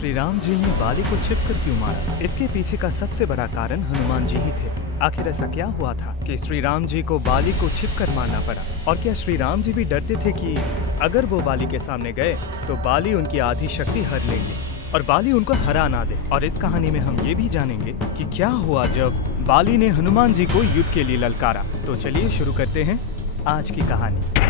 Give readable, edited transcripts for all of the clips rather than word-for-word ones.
श्री राम जी ने बाली को छिपकर क्यों मारा? इसके पीछे का सबसे बड़ा कारण हनुमान जी ही थे। आखिर ऐसा क्या हुआ था कि श्री राम जी को बाली को छिपकर मारना पड़ा? और क्या श्री राम जी भी डरते थे कि अगर वो बाली के सामने गए तो बाली उनकी आधी शक्ति हर लेंगे और बाली उनको हरा ना दे? और इस कहानी में हम ये भी जानेंगे कि क्या हुआ जब बाली ने हनुमान जी को युद्ध के लिए ललकारा। तो चलिए शुरू करते हैं आज की कहानी।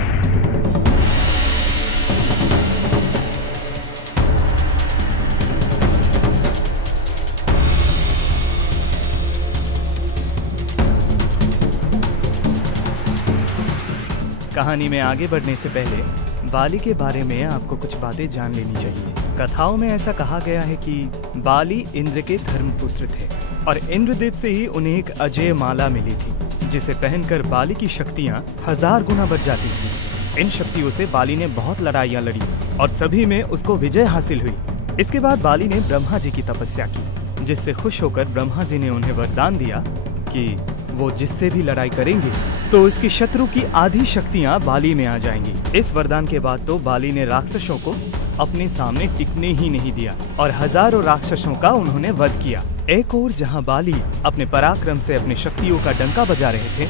कहानी में आगे बढ़ने से पहले बाली के बारे में आपको कुछ बातें जान लेनी चाहिए। कथाओं में ऐसा कहा गया है कि बाली इंद्र के धर्मपुत्र थे और इंद्रदेव से ही उन्हें एक अजय माला मिली थी जिसे पहनकर बाली की शक्तियां 1000 गुना बढ़ जाती थी। इन शक्तियों से बाली ने बहुत लड़ाइयां लड़ी और सभी में उसको विजय हासिल हुई। इसके बाद बाली ने ब्रह्मा जी की तपस्या की, जिससे खुश होकर ब्रह्मा जी ने उन्हें वरदान दिया कि वो जिससे भी लड़ाई करेंगे तो उसकी शत्रु की आधी शक्तियां बाली में आ जाएंगी। इस वरदान के बाद तो बाली ने राक्षसों को अपने सामने टिकने ही नहीं दिया और हजारों राक्षसों का उन्होंने वध किया। एक ओर जहां बाली अपने पराक्रम से अपनी शक्तियों का डंका बजा रहे थे,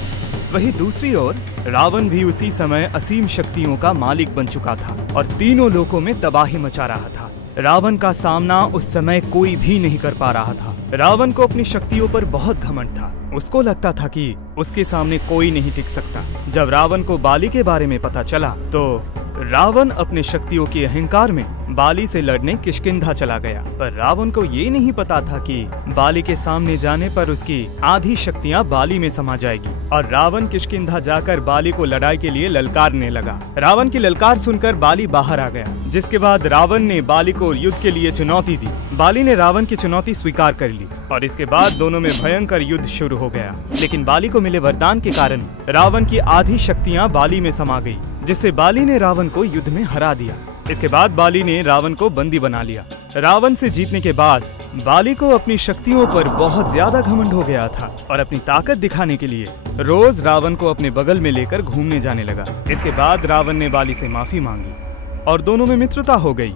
वहीं दूसरी ओर रावण भी उसी समय असीम शक्तियों का मालिक बन चुका था और तीनों लोकों में तबाही मचा रहा था। रावण का सामना उस समय कोई भी नहीं कर पा रहा था। रावण को अपनी शक्तियों पर बहुत घमंड था। उसको लगता था कि उसके सामने कोई नहीं टिक सकता। जब रावण को बाली के बारे में पता चला तो रावण अपने शक्तियों के अहंकार में बाली से लड़ने किष्किंधा चला गया। पर रावण को ये नहीं पता था कि बाली के सामने जाने पर उसकी आधी शक्तियां बाली में समा जाएगी और रावण किष्किंधा जाकर बाली को लड़ाई के लिए ललकारने लगा। रावण की ललकार सुनकर बाली बाहर आ गया, जिसके बाद रावण ने बाली को युद्ध के लिए चुनौती दी। बाली ने रावण की चुनौती स्वीकार कर ली और इसके बाद दोनों में भयंकर युद्ध शुरू हो गया। लेकिन बाली को मिले वरदान के कारण रावण की आधी शक्तियां बाली में समा गई, जिससे बाली ने रावण को युद्ध में हरा दिया। इसके बाद बाली ने रावण को बंदी बना लिया। रावण से जीतने के बाद बाली को अपनी शक्तियों पर बहुत ज्यादा घमंड हो गया था और अपनी ताकत दिखाने के लिए रोज रावण को अपने बगल में लेकर घूमने जाने लगा। इसके बाद रावण ने बाली से माफी मांगी और दोनों में मित्रता हो गई।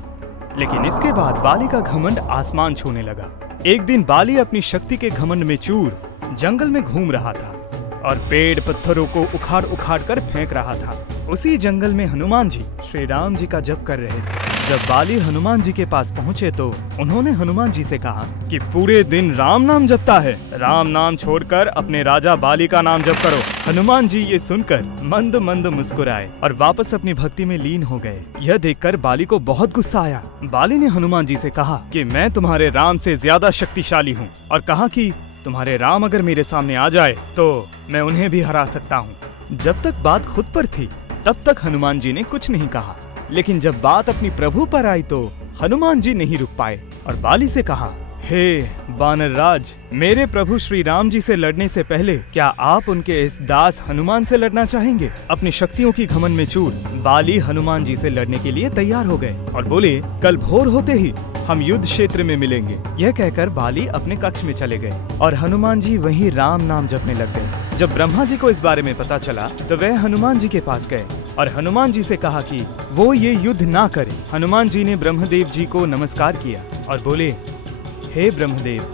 लेकिन इसके बाद बाली का घमंड आसमान छूने लगा। एक दिन बाली अपनी शक्ति के घमंड में चूर जंगल में घूम रहा था और पेड़ पत्थरों को उखाड़ उखाड़ कर फेंक रहा था। उसी जंगल में हनुमान जी श्री राम जी का जप कर रहे थे। जब बाली हनुमान जी के पास पहुँचे तो उन्होंने हनुमान जी से कहा कि पूरे दिन राम नाम जपता है, राम नाम छोड़कर अपने राजा बाली का नाम जप करो। हनुमान जी ये सुनकर मंद मंद मुस्कुराए और वापस अपनी भक्ति में लीन हो गए। यह देखकर बाली को बहुत गुस्सा आया। बाली ने हनुमान जी से कहा कि मैं तुम्हारे राम से ज्यादा शक्तिशाली हूँ और कहा कि तुम्हारे राम अगर मेरे सामने आ जाए तो मैं उन्हें भी हरा सकता हूँ। जब तक बात खुद पर थी तब तक हनुमान जी ने कुछ नहीं कहा, लेकिन जब बात अपनी प्रभु पर आई तो हनुमान जी नहीं रुक पाए और बाली से कहा, हे वानर राज, मेरे प्रभु श्री राम जी से लड़ने से पहले क्या आप उनके इस दास हनुमान से लड़ना चाहेंगे? अपनी शक्तियों की घमंड में चूर बाली हनुमान जी से लड़ने के लिए तैयार हो गए और बोले, कल भोर होते ही हम युद्ध क्षेत्र में मिलेंगे। यह कहकर बाली अपने कक्ष में चले गए और हनुमान जी वहीं राम नाम जपने लग गए। जब ब्रह्मा जी को इस बारे में पता चला तो वह हनुमान जी के पास गए और हनुमान जी से कहा कि वो ये युद्ध ना करे। हनुमान जी ने ब्रह्मदेव जी को नमस्कार किया और बोले, हे ब्रह्मदेव,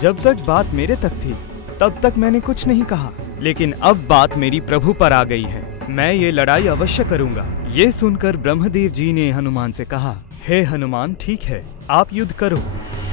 जब तक बात मेरे तक थी तब तक मैंने कुछ नहीं कहा, लेकिन अब बात मेरी प्रभु पर आ गई है, मैं ये लड़ाई अवश्य करूंगा। ये सुनकर ब्रह्मदेव जी ने हनुमान से कहा, हे हनुमान, ठीक है, आप युद्ध करो,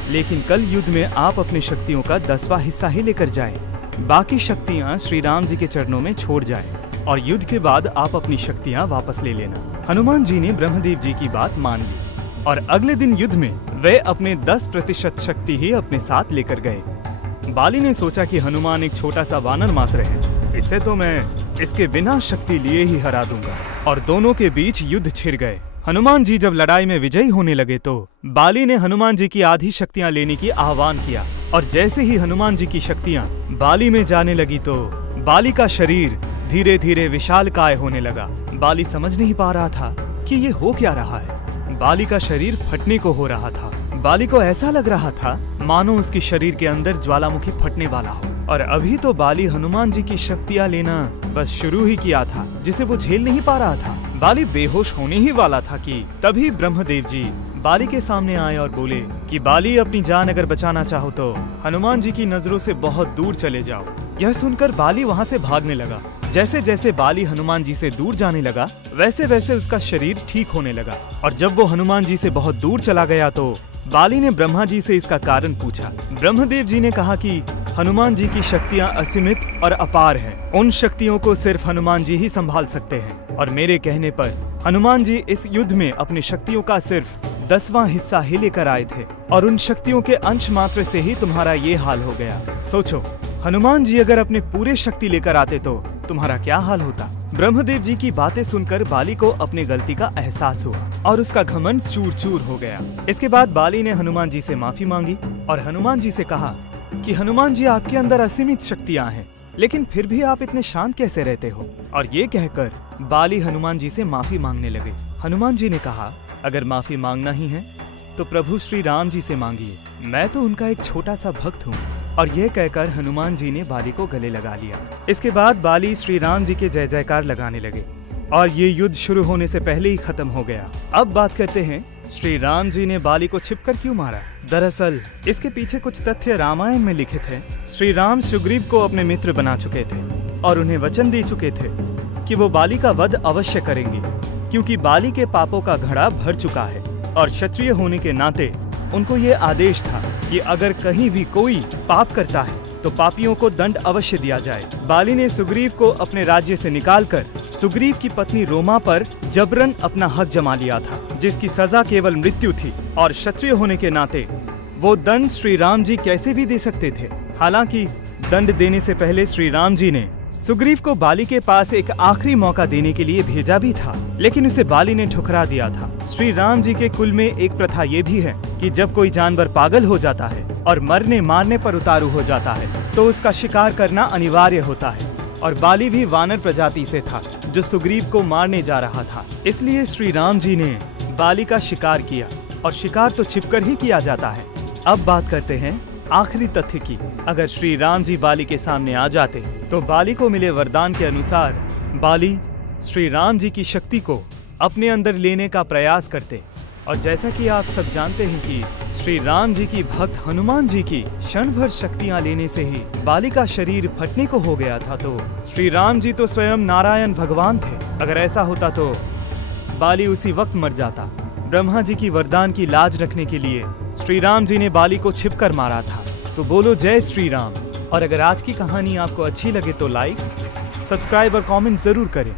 लेकिन कल युद्ध में आप अपनी शक्तियों का 10वां हिस्सा ही लेकर जाएं। बाकी शक्तियां श्री राम जी के चरणों में छोड़ जाएं और युद्ध के बाद आप अपनी शक्तियां वापस ले लेना। हनुमान जी ने ब्रह्मदेव जी की बात मान ली और अगले दिन युद्ध में वे अपने 10% शक्ति ही अपने साथ लेकर गए। बाली ने सोचा कि हनुमान एक छोटा सा वानर मात्र है, इसे तो मैं इसके बिना शक्ति लिए ही हरा दूंगा। और दोनों के बीच युद्ध छिड़ गए। हनुमान जी जब लड़ाई में विजयी होने लगे तो बाली ने हनुमान जी की आधी शक्तियां लेने की आह्वान किया और जैसे ही हनुमान जी की शक्तियां बाली में जाने लगी तो बाली का शरीर धीरे धीरे विशालकाय होने लगा। बाली समझ नहीं पा रहा था कि ये हो क्या रहा है। बाली का शरीर फटने को हो रहा था। बाली को ऐसा लग रहा था मानो उसके शरीर के अंदर ज्वालामुखी फटने वाला हो। और अभी तो बाली हनुमान जी की शक्तियां लेना बस शुरू ही किया था, जिसे वो झेल नहीं पा रहा था। बाली बेहोश होने ही वाला था कि तभी ब्रह्मदेव जी बाली के सामने आए और बोले कि बाली, अपनी जान अगर बचाना चाहो तो हनुमान जी की नजरों से बहुत दूर चले जाओ। यह सुनकर बाली वहाँ से भागने लगा। जैसे जैसे बाली हनुमान जी से दूर जाने लगा, वैसे वैसे उसका शरीर ठीक होने लगा। और जब वो हनुमान जी से बहुत दूर चला गया तो बाली ने ब्रह्मा जी से इसका कारण पूछा। ब्रह्मदेव जी ने कहा कि हनुमान जी की शक्तियाँ असीमित और अपार हैं। उन शक्तियों को सिर्फ हनुमान जी ही संभाल सकते हैं, और मेरे कहने पर हनुमान जी इस युद्ध में अपनी शक्तियों का सिर्फ 10वां हिस्सा ही लेकर आए थे, और उन शक्तियों के अंश मात्र से ही तुम्हारा ये हाल हो गया। सोचो, हनुमान जी अगर अपने पूरे शक्ति लेकर आते तो तुम्हारा क्या हाल होता। ब्रह्मदेव जी की बातें सुनकर बाली को अपनी गलती का एहसास हुआ और उसका घमंड चूर चूर हो गया। इसके बाद बाली ने हनुमान जी से माफी मांगी और हनुमान जी से कहा कि हनुमान जी, आपके अंदर असीमित शक्तियाँ हैं, लेकिन फिर भी आप इतने शांत कैसे रहते हो। और ये कहकर बाली हनुमान जी से माफी मांगने लगे। हनुमान जी ने कहा, अगर माफी मांगना ही है तो प्रभु श्री राम जी से मांगिए, मैं तो उनका एक छोटा सा भक्त हूँ। और यह कहकर हनुमान जी ने बाली को गले लगा लिया। इसके बाद बाली श्री राम जी के जय जयकार लगाने लगे और ये युद्ध शुरू होने से पहले ही खत्म हो गया। अब बात करते हैं श्री राम जी ने बाली को छिपकर क्यों मारा। दरअसल इसके पीछे कुछ तथ्य रामायण में लिखित है। श्री राम सुग्रीव को अपने मित्र बना चुके थे और उन्हें वचन दे चुके थे कि वो बाली का वध अवश्य करेंगे, क्योंकि बाली के पापों का घड़ा भर चुका है और क्षत्रिय होने के नाते उनको ये आदेश था कि अगर कहीं भी कोई पाप करता है तो पापियों को दंड अवश्य दिया जाए। बाली ने सुग्रीव को अपने राज्य से निकालकर सुग्रीव की पत्नी रोमा पर जबरन अपना हक जमा लिया था, जिसकी सजा केवल मृत्यु थी, और क्षत्रिय होने के नाते वो दंड श्री राम जी कैसे भी दे सकते थे। हालांकि दंड देने से पहले श्री राम जी ने सुग्रीव को बाली के पास एक आखिरी मौका देने के लिए भेजा भी था, लेकिन उसे बाली ने ठुकरा दिया था। श्री राम जी के कुल में एक प्रथा ये भी है कि जब कोई जानवर पागल हो जाता है और मरने मारने पर उतारू हो जाता है तो उसका शिकार करना अनिवार्य होता है, और बाली भी वानर प्रजाति से था जो सुग्रीव को मारने जा रहा था। इसलिए श्री राम जी ने बाली का शिकार किया, और शिकार तो छिपकर ही किया जाता है। अब बात करते हैं आखिरी तथ्य की। अगर श्री राम जी बाली के सामने आ जाते तो बाली को मिले वरदान के अनुसार बाली श्री राम जी की शक्ति को अपने अंदर लेने का प्रयास करते। और जैसा कि आप सब जानते हैं कि श्री राम जी की भक्त हनुमान जी की क्षण भर शक्तियां लेने से ही बाली का शरीर फटने को हो गया था, तो श्री राम जी तो स्वयं नारायण भगवान थे। अगर ऐसा होता तो बाली उसी वक्त मर जाता। ब्रह्मा जी की वरदान की लाज रखने के लिए श्री राम जी ने बाली को छिपकर मारा था। तो बोलो जय श्री राम। और अगर आज की कहानी आपको अच्छी लगे तो लाइक, सब्सक्राइब और कमेंट जरूर करें।